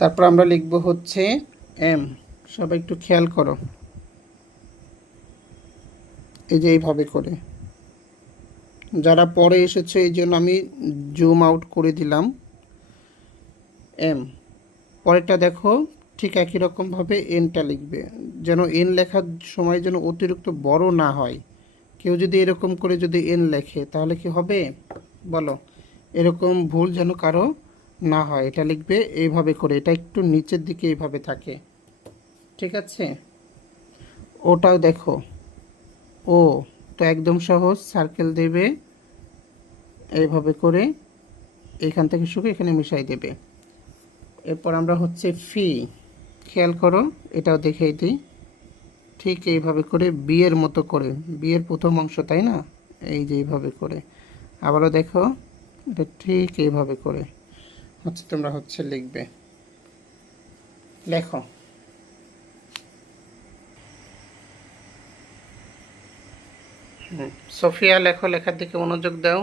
তারপর আমরা লিখব হচ্ছে এম। সবাই একটু খেয়াল করো, এই যে এইভাবে করে। যারা পরে এসেছে এই জন্য আমি জুম আউট করে দিলাম। এম, পরেরটা দেখো, ঠিক একই রকমভাবে এনটা লিখবে, যেন এন লেখার সময় যেন অতিরিক্ত বড় না হয়। কেউ যদি এরকম করে যদি এন লেখে তাহলে কি হবে বলো? এরকম ভুল যেন কারো না হয়, এটা লিখবে এইভাবে করে, এটা একটু নিচের দিকে এইভাবে থাকে, ঠিক আছে? ওটাও দেখো, ও তো একদম সহজ, সার্কেল দেবে এইভাবে করে, এখান থেকে শুকে এখানে মিশাই দেবে। এরপর আমরা হচ্ছে ফি, খেয়াল করো, এটাও দেখিয়ে দিই, ঠিক এইভাবে করে বিয়ের মতো করে, বিয়ের প্রথম অংশ তাই না, এই যে এইভাবে করে। আবারও দেখো, এটা ঠিক এইভাবে করে হচ্ছে তোমরা হচ্ছে লিখবে। লেখো। সোফিয়া লেখো, লেখার দিকে মনোযোগ দাও।